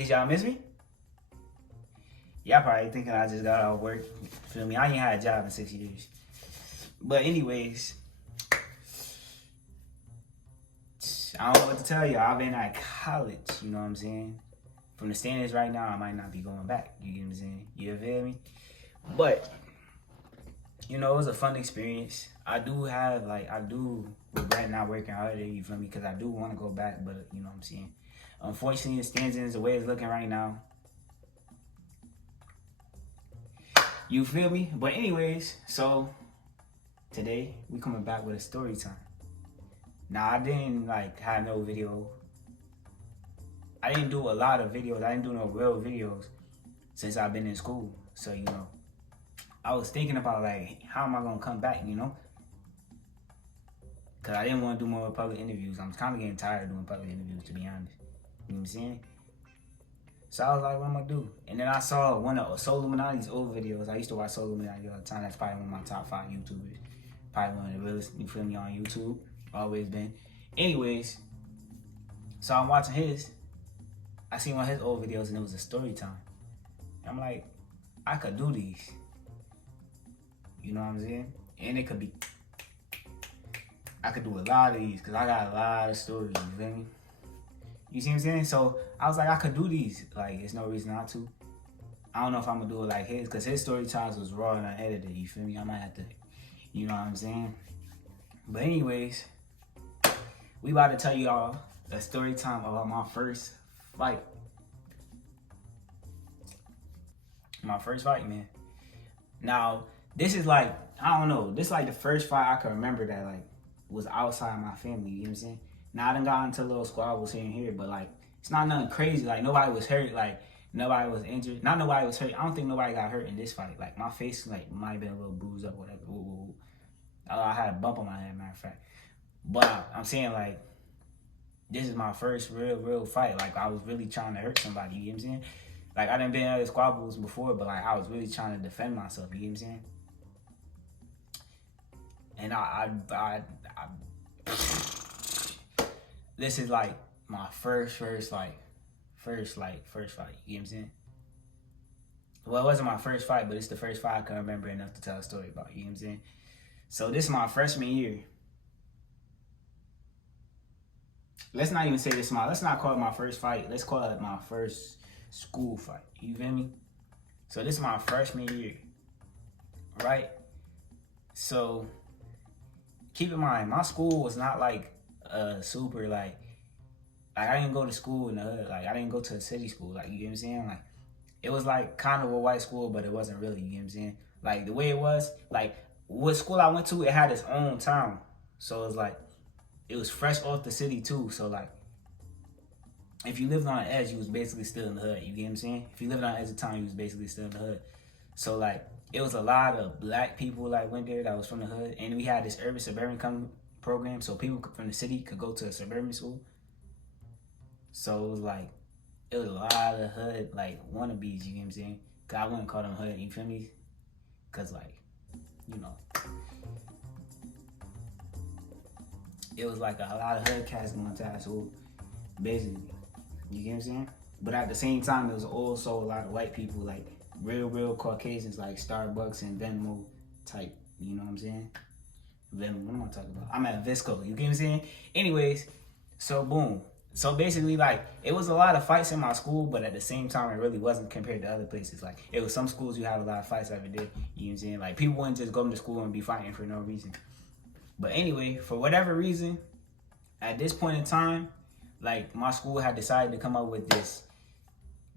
Did y'all miss me? Y'all probably thinking I just got out of work. Feel me? I ain't had a job in 6 years. But anyways, I don't know what to tell you. I've been at college, you know what I'm saying? From the standards right now, I might not be going back. You get what I'm saying? You feel me? But, you know, it was a fun experience. I do regret not working harder, you feel me? Because I do want to go back, but you know what I'm saying? Unfortunately, the standards, the way it's looking right now, you feel me? But anyways, so today we coming back with a story time. Now I didn't have no video. I didn't do a lot of videos. I didn't do no real videos since I've been in school. So, you know, I was thinking about how am I gonna come back, you know? Cause I didn't want to do more public interviews. I'm kind of getting tired of doing public interviews, to be honest. You know what I'm saying? So I was like, what am I gonna do? And then I saw one of Soul Illuminati's old videos. I used to watch Soul Illuminati all the time. That's probably one of my top 5 YouTubers. Probably one of the realest, you feel me, on YouTube. Always been. Anyways, so I'm watching his. I seen one of his old videos and it was a story time. I'm like, I could do these. You know what I'm saying? And it could be, I could do a lot of these because I got a lot of stories, you feel me? You see what I'm saying? So I was like, I could do these. There's no reason not to. I don't know if I'm gonna do it like his, because his story times was raw and unedited, you feel me? I might have to, you know what I'm saying? But anyways, we about to tell y'all a story time about my first fight. My first fight, man. Now, this is I don't know, this is the first fight I can remember that was outside my family, you know what I'm saying? Now I done got into little squabbles here and here, but it's not nothing crazy. Nobody was hurt, nobody was injured. Not nobody was hurt. I don't think nobody got hurt in this fight. My face might have been a little bruised up, whatever. I had a bump on my head, matter of fact. But I'm saying this is my first real fight. I was really trying to hurt somebody, you know what I'm saying? I done been in other squabbles before, but I was really trying to defend myself, you know what I'm saying? And this is my first fight, you know what I'm saying? Well, it wasn't my first fight, but it's the first fight I can remember enough to tell a story about, you know what I'm saying? So this is my freshman year. Let's not even say let's not call it my first fight. Let's call it my first school fight, you feel me? So this is my freshman year, right? So keep in mind, my school was not super I didn't go to school in the hood. I didn't go to a city school, you know what I'm saying? It was kind of a white school, but it wasn't really, you know what I'm saying? The way it was, what school I went to, it had its own town. So it was it was fresh off the city too. So if you lived on the edge, you was basically still in the hood, you get what I'm saying? If you lived on the edge of town, you was basically still in the hood. So it was a lot of black people went there that was from the hood. And we had this urban suburban program, so people from the city could go to a suburban school. So it was a lot of hood wannabes, you know what I'm saying? Cause I wouldn't call them hood, you feel me? Cause you know, it was a lot of hood cats going to that school, basically, you get what I'm saying? But at the same time, there was also a lot of white people, real Caucasians, Starbucks and Venmo type, you know what I'm saying? Venmo, what am I talking about? I'm at Visco, you get what I'm saying? Anyways, so boom. So basically, it was a lot of fights in my school, but at the same time, it really wasn't compared to other places. It was some schools you had a lot of fights every day, you know what I'm saying? People wouldn't just go to school and be fighting for no reason. But anyway, for whatever reason, at this point in time, my school had decided to come up with this,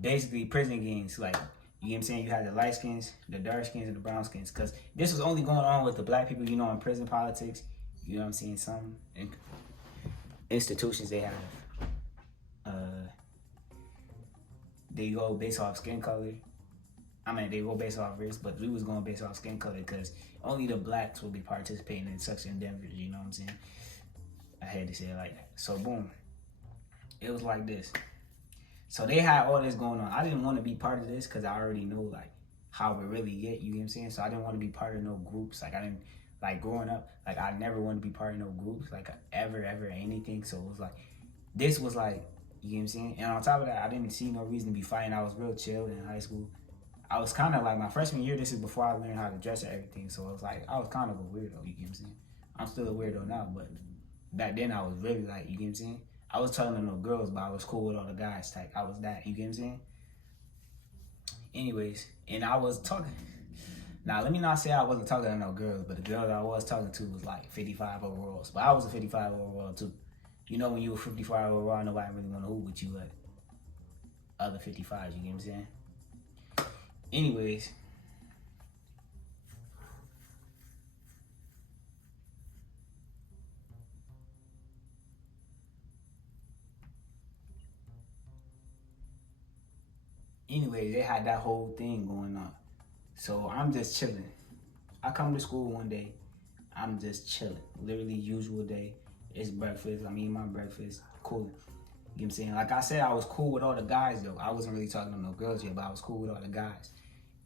basically prison gangs, you know what I'm saying? You had the light skins, the dark skins, and the brown skins, because this was only going on with the black people, you know, in prison politics, you know what I'm saying? Some institutions they have. They go based off skin color. They go based off race, but we was going based off skin color because only the blacks will be participating in such endeavors, you know what I'm saying? I had to say it like that. So boom, it was like this. So they had all this going on. I didn't want to be part of this because I already know how it really get, you know what I'm saying? So I didn't want to be part of no groups. I didn't, growing up, I never wanted to be part of no groups, ever anything. So it was this was You get what I'm saying? And on top of that, I didn't see no reason to be fighting. I was real chill in high school. I was kind of like my freshman year. This is before I learned how to dress and everything. So it was like I was kind of a weirdo. You get what I'm saying? I'm still a weirdo now, but back then I was really like, you get what I'm saying? I was telling no girls, but I was cool with all the guys. Like I was that. You get what I'm saying? Anyways, and I was talking. Now let me not say I wasn't talking to no girls, but the girl that I was talking to was like 55 overalls. But I was a 55 overall too. You know when you were 55 overall, nobody really want to hoop with you like other 55s. You get what I'm saying? Anyways, they had that whole thing going on. So I'm just chilling. I come to school one day. I'm just chilling. Literally usual day. It's breakfast. I'm eating my breakfast. Cool. You know what I'm saying? Like I said, I was cool with all the guys though. I wasn't really talking to no girls yet, but I was cool with all the guys.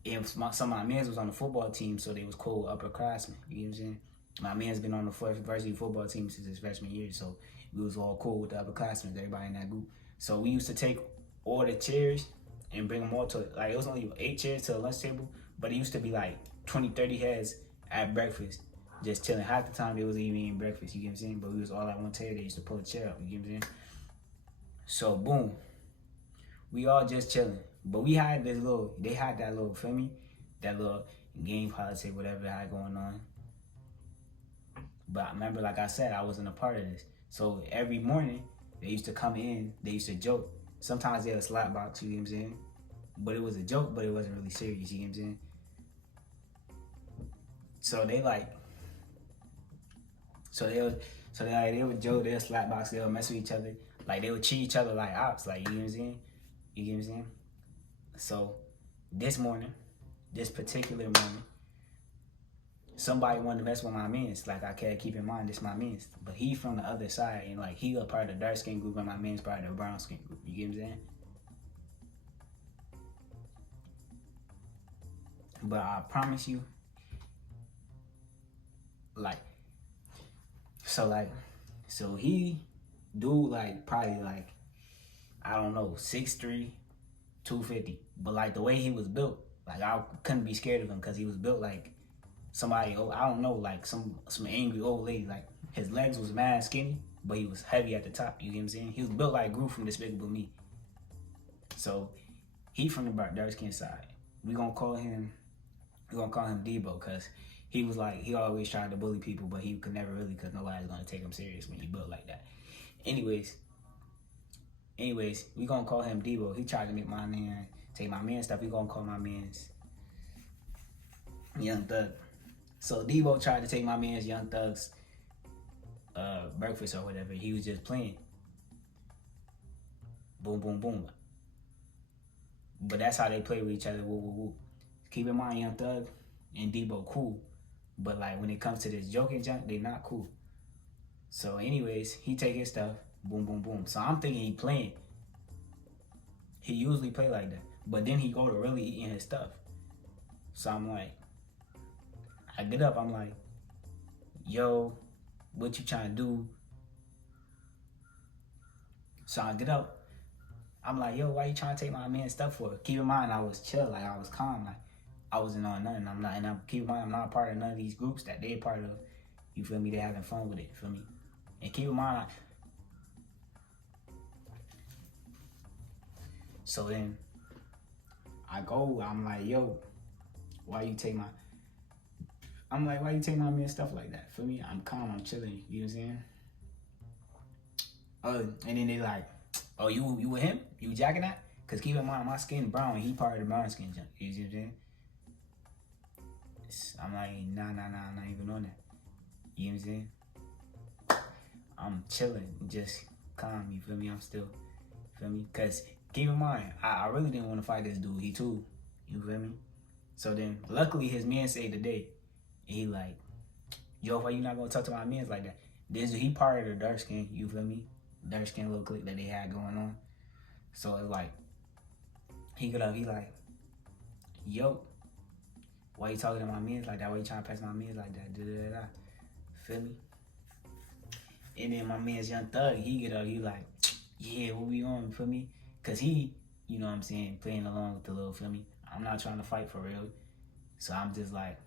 And some of my mans was on the football team, so they was cool with upperclassmen. You know what I'm saying? My man's been on the varsity football team since his freshman year, so we was all cool with the upperclassmen, everybody in that group. So we used to take all the chairs and bring them all to, like, it was only 8 chairs to the lunch table, but it used to be like 20, 30 heads at breakfast, just chilling. Half the time they was even eating breakfast, you get what I'm saying? But we was all at one table, they used to pull a chair up, you get what I'm saying? So boom, we all just chilling. But we had they had that little, feel me? That little game politic, whatever they had going on. But I remember, like I said, I wasn't a part of this. So every morning, they used to come in, they used to joke. Sometimes they would slap box, you know what I'm saying? But it was a joke, but it wasn't really serious, you know what I'm saying? So they would joke, they would slap box, they would mess with each other. Like they would treat each other like ops, like, you know what I'm saying? You get what I'm saying? So this particular morning, somebody wanted to mess with my mans. Like I can't keep in mind this my mans. But he from the other side, and like he a part of the dark skin group and my man's part of the brown skin group. You get what I'm saying? But I promise you, so he do like probably like, I don't know, 6'3", 250. But like the way he was built, like I couldn't be scared of him because he was built like somebody, I don't know, like some angry old lady. Like his legs was mad skinny, but he was heavy at the top. You get what I'm saying? He was built like Gru from Despicable Me. So he from the dark skin side. We gonna call him Debo because he was like, he always tried to bully people, but he could never really because nobody's gonna take him serious when you built like that. Anyways, we gonna call him Debo. He tried to make my man take my man stuff. We gonna call my man's Young Thug. So Debo tried to take my man's Young Thug's breakfast or whatever. He was just playing. Boom, boom, boom. But that's how they play with each other. Woo, woo, woo. Keep in mind, Young Thug and Debo cool. But like when it comes to this joking junk, they not cool. So anyways, he take his stuff. Boom, boom, boom. So I'm thinking he playing. He usually play like that. But then he go to really eating his stuff. So I'm like, I get up, I'm like, yo, what you trying to do? So I get up, I'm like, yo, why you trying to take my man's stuff for? Keep in mind, I was chill, like I was calm, like I wasn't on nothing. Keep in mind, I'm not a part of none of these groups that they part of. You feel me? They having fun with it, you feel me? And keep in mind, so then I go, I'm like, yo, why you take my man's stuff like that? For me, I'm calm, I'm chilling, you know what I'm saying? And then they like, oh, you with him? You jacking that? Cause keep in mind, my skin brown, he part of the brown skin junk, you see what I'm saying? I'm like, nah, I'm not even on that. You know what I'm saying? I'm chilling, just calm, you feel me? I'm still, feel me? Cause keep in mind, I really didn't want to fight this dude, he too, you feel me? So then, luckily his man saved the day. And he like, yo, why you not gonna talk to my mans like that? He part of the dark skin, you feel me? Dark skin little clique that they had going on. So it's like, he get up, he like, yo, why you talking to my mans like that? Why you trying to pass my mans like that? Da-da-da-da. Feel me? And then my man's Young Thug, he get up, he like, yeah, what we on, for me? Cause he, you know what I'm saying, playing along with the little, feel me? I'm not trying to fight for real. So I'm just like,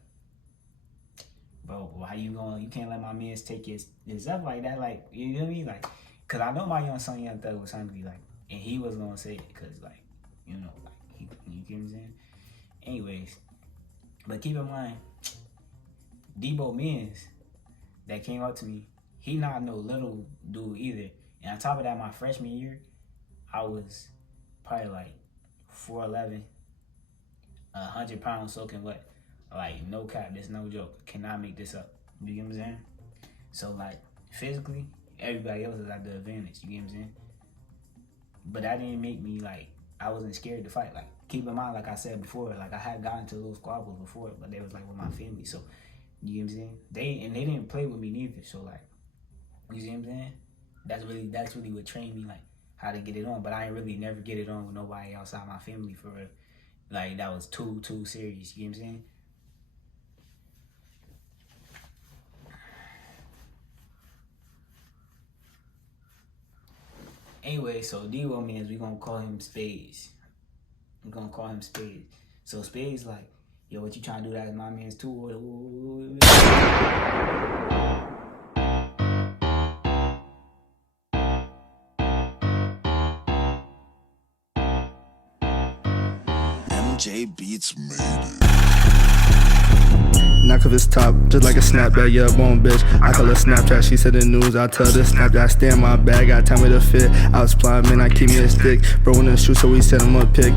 bro, why you going? You can't let my mans take his stuff like that. Like, you know what I mean? Like, cause I know my young son, Young Thug, was hungry. Like, and he was gonna say it, cause like, you know, like, you get what I'm saying? Anyways, but keep in mind, Debo Mins that came up to me, he not no little dude either. And on top of that, my freshman year, I was probably like 4'11", 100 pounds soaking wet. Like, no cap, this no joke. Cannot make this up. You get what I'm saying? So, like, physically, everybody else is at the advantage. You get what I'm saying? But that didn't make me, like, I wasn't scared to fight. Like, keep in mind, like I said before, like, I had gotten to little squabbles before, but they was, like, with my family. So, you get what I'm saying? They didn't play with me neither. So, like, you see what I'm saying? That's really what trained me, like, how to get it on. But I ain't really never get it on with nobody outside my family for real. Like, that was too serious. You get what I'm saying? Anyway, so Debo Mans, we gonna call him Spades. We gonna call him Spades. So Spades like, yo, what you trying to do that is my man's too? MJ Beats made it. Knock off his top, just like a snapback, yeah, bone bitch. I call her Snapchat, she said the news, I tell her Snapchat. I stay in my bag, got time with a fit. I was flying, man, I keep me a stick. Bro in the shoe, so we set him up pick.